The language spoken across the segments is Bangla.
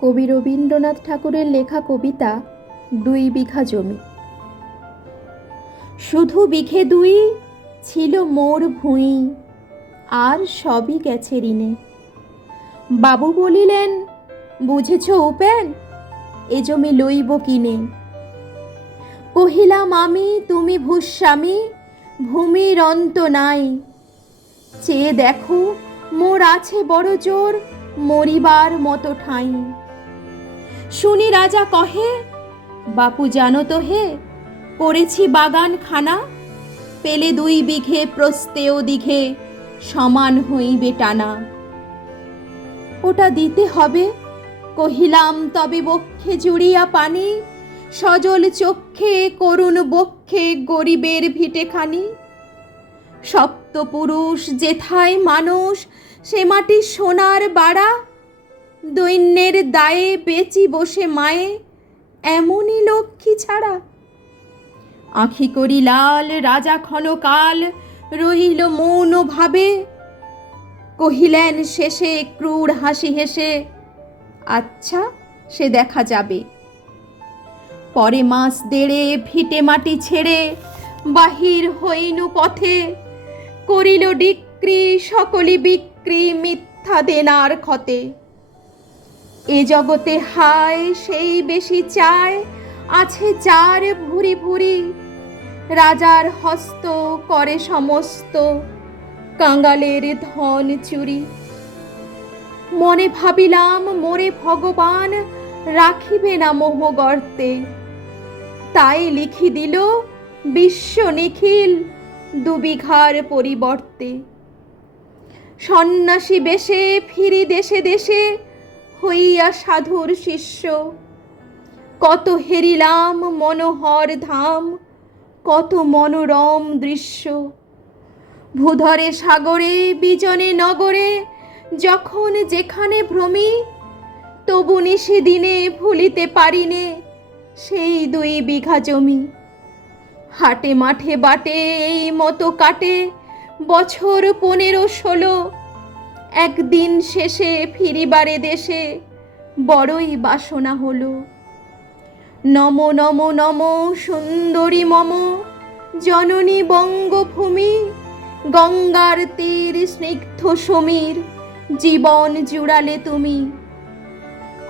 কবি রবীন্দ্রনাথ ঠাকুরের লেখা কবিতা দুই বিঘা জমি। শুধু বিঘে দুই ছিল মোর ভুঁই, আর সবই গেছে ঋণে। বাবু বলিলেন, বুঝেছ উপেন, এ জমি লইব কিনে? কহিলাম, আমি, তুমি ভূস্বামী, ভূমির অন্ত নাই। চেয়ে দেখো, মোর আছে বড় জোর, মরিবার মতো ঠাঁই। শুনি রাজা কহে, বাপু জানো তো হে, করেছি বাগান খানা পেলে দুই বিঘে, প্রস্তেও দিঘে, সমান হইবে টানা। ওটা দিতে হবে, কহিলাম, তবে বক্ষে জুড়িয়া পানি, সজল চক্ষে করুণ বক্ষে গরিবের ভিটেখানি। সপ্তপুরুষ যেথায় মানুষ, সে মাটি সোনার বাড়া দৈন্যের দায়ে বেচি বসে মায়ে, এমনই লক্ষ্মী ছাড়া? আখি করি লাল, রাজা ক্ষণকাল রহিল মৌন ভাবে। কহিলেন, শেষে ক্রূর হাসি হেসে আচ্ছা সে দেখা যাবে। পরে মাস দেড়ে ভিটে মাটি ছেড়ে, বাহির হইনু পথে। করিল ডিক্রি, সকলি বিক্রি মিথ্যা দেনার ক্ষতে। এ জগতে হায়, সেই বেশি চায়, আছে যার ভুরি ভুরি। রাজার হস্ত করে সমস্ত কাঙ্গালের ধন চুরি। মনে ভাবিলাম, মোরে ভগবান রাখিবে না মোহ গর্তে। তাই লিখি দিল বিশ্ব নিখিল দুবিঘার পরিবর্তে। সন্ন্যাসী বেশে ফিরি দেশে দেশে হইয়া সাধুর শিষ্য। কত হেরিলাম মনোহর ধাম, কত মনোরম দৃশ্য। ভূধরে সাগরে, বিজনে নগরে, যখন যেখানে ভ্রমি, তবু নিশি দিনে ভুলিতে পারিনে সেই দুই বিঘা জমি। হাটে মাঠে বাটে এই মতো কাটে বছর পনেরো ষোলো একদিন শেষে ফিরিবারে দেশে বড়ই বাসনা হলো। নম নম নম, সুন্দরী মম, জননী বঙ্গভূমি, গঙ্গার তীর স্নিগ্ধ সমীর, জীবন জুড়ালে তুমি।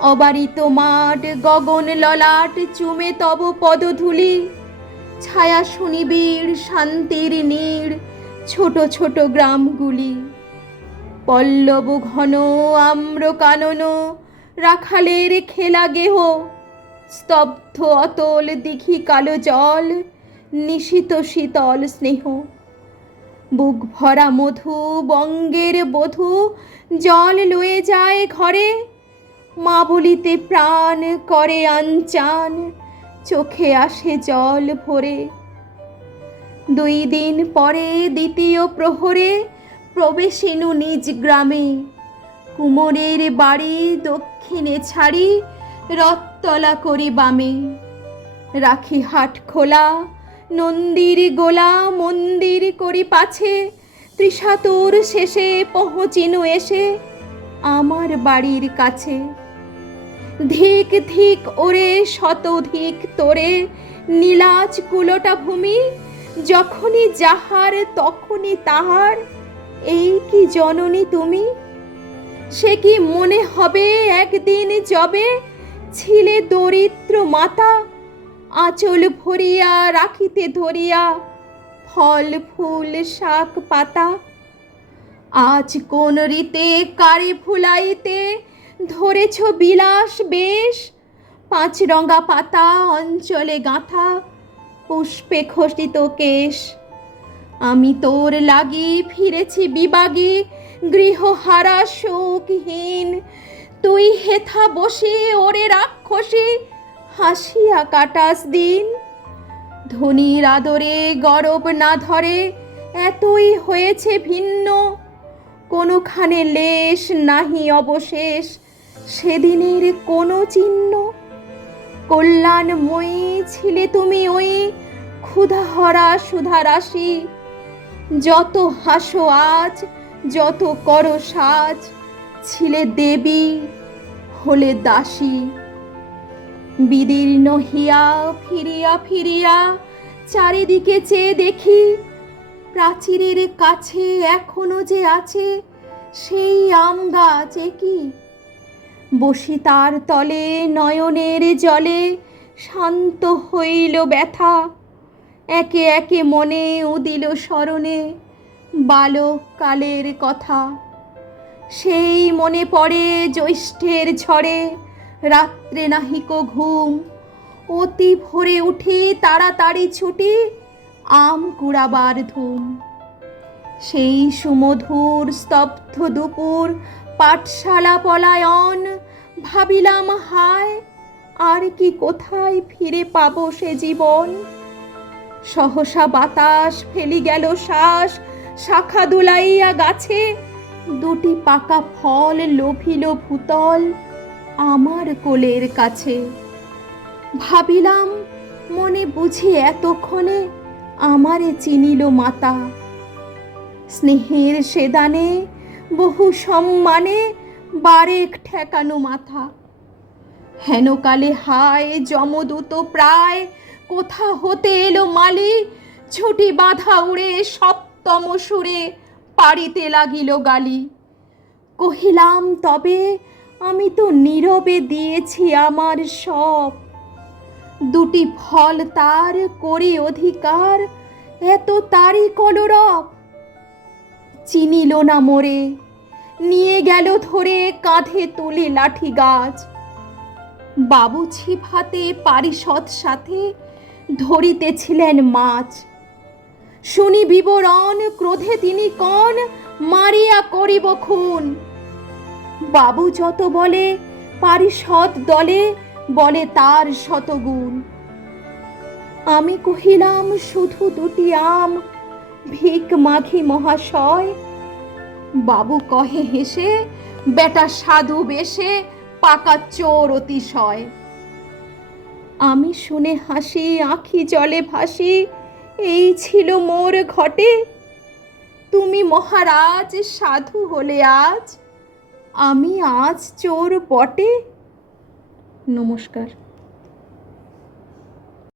অবারিত মাঠ, গগন ললাট, চুমে তব পদধূলি, ছায়া শুনিবীর শান্তির নীড় ছোট ছোট গ্রামগুলি। পল্লব ঘন আম্র কানন রাখালের খেলা গেহ, স্তব্ধ অতল দিঘি কালো জল, নিশিত শীতল স্নেহ। বুক ভরা মধু, বঙ্গের বধূ, জল লয়ে যায় ঘরে মা বলিতে প্রাণ করে আনচান চোখে আসে জল ভরে। দুই দিন পরে দ্বিতীয় প্রহরে প্রবেশিনু নিজ গ্রামে। কুমোরের বাড়ি দক্ষিণে ছাড়ি রথতলা করি বামে। রাখি হাট খোলা, নন্দির গোলা, মন্দির করি পাছে। ত্রিশাতুর শেষে পৌঁছিনু এসে আমার বাড়ির কাছে। ধিক ধিক ওরে শতধিক তোরে, নীলাজ কুলোটা ভূমি, যখনই যাহার তখনই তাহার। এই কি জননী তুমি? সে কি মনে হবে একদিন যবে? ছিলে দরিদ্র মাতা, আঁচল ভরিয়া রাখিতে ধরিয়া ফল, ফুল, শাক, পাতা। আজ কোন রীতে কারে ফুলাইতে ধরেছ বিলাস বেশ? পাঁচ রঙা পাতা, অঞ্চলে গাঁথা, পুষ্পে খসিত কেশ। আমি তোর লাগি ফিরেছি বিবাগী, গৃহহারা শোকহীন। তুই হেথা বসে ওরে রাক্ষসী, হাসিয়া কাটাস দিন। ধনির আদরে গরব না ধরে, এতই হয়েছে ভিন্ন। কোনোখানে লেশ নাহি অবশেষ, সেদিনের কোনো চিহ্ন। কল্যাণময়ী ছিলে তুমি ওই ক্ষুধাহরা সুধা রাশি যত হাসো আজ, যত করো সাজ, ছিলে দেবী, হলে দাসী। বিদীর্ণ হিয়া, ফিরিয়া ফিরিয়া, চারিদিকে চেয়ে দেখি, প্রাচীরের কাছে এখনও যে আছে, সেই আম গাছ কি? বসি তার তলে, নয়নের জলে, শান্ত হইল ব্যথা। একে একে মনে উদিল স্মরণে বালক কালের কথা। সেই মনে পড়ে জ্যৈষ্ঠের ঝড়ে, রাত্রে নাহিক ঘুম। অতি ভোরে উঠি তাড়াতাড়ি ছুটি আম কুড়াবার ধুম। সেই সুমধুর স্তব্ধ দুপুর পাঠশালা পলায়ন ভাবিলাম হায়, আর কি কোথায় ফিরে পাবো সে জীবন? সহসা বাতাস ফেলি গেল শ্বাস, শাখা দুলাইয়া গাছে। দুটি পাকা ফল লোভিল ভূতল আমার কোলের কাছে। ভাবিলাম, মনে বুঝি এতক্ষণে আমারে চিনিল মাতা। স্নেহের সেদানে বহু সম্মানে বারেক ঠেকানো মাথা। হেনকালে হায় যমদূত প্রায় কোথা হতে এলো মালি? ছুটি বাঁধা উড়ে সপ্তম সুরে পাড়িতে লাগিল গালি। কহিলাম, তবে আমি তো নীরবে দিয়েছি আমার সব। দুটি ফল তার করি অধিকার, এত তারই কলরব। চিনিল না মোরে, নিয়ে গেল ধরে কাঁধে তুলে লাঠি গাছ। বাবু ছিপ হাতে পারিষদ সাথে ধরিতেছিলেন মাছ। শুনি বিবরণ ক্রোধে তিনি কন, মারিয়া করিব খুন। বাবু যত বলে পারি পারিষদ দলে বলে তার শতগুণ। আমি কহিলাম, শুধু দুটি আম, ভিক মাঘি মহাশয় বাবু কহে হেসে, বেটা সাধু বেশে, পাকা চোর অতিশয়। আমি শুনে হাসি, আঁখি জলে ভাসি, এই ছিল মোর ঘটে। তুমি মহারাজ, সাধু হলে আজ, আমি আজ চোর বটে। নমস্কার।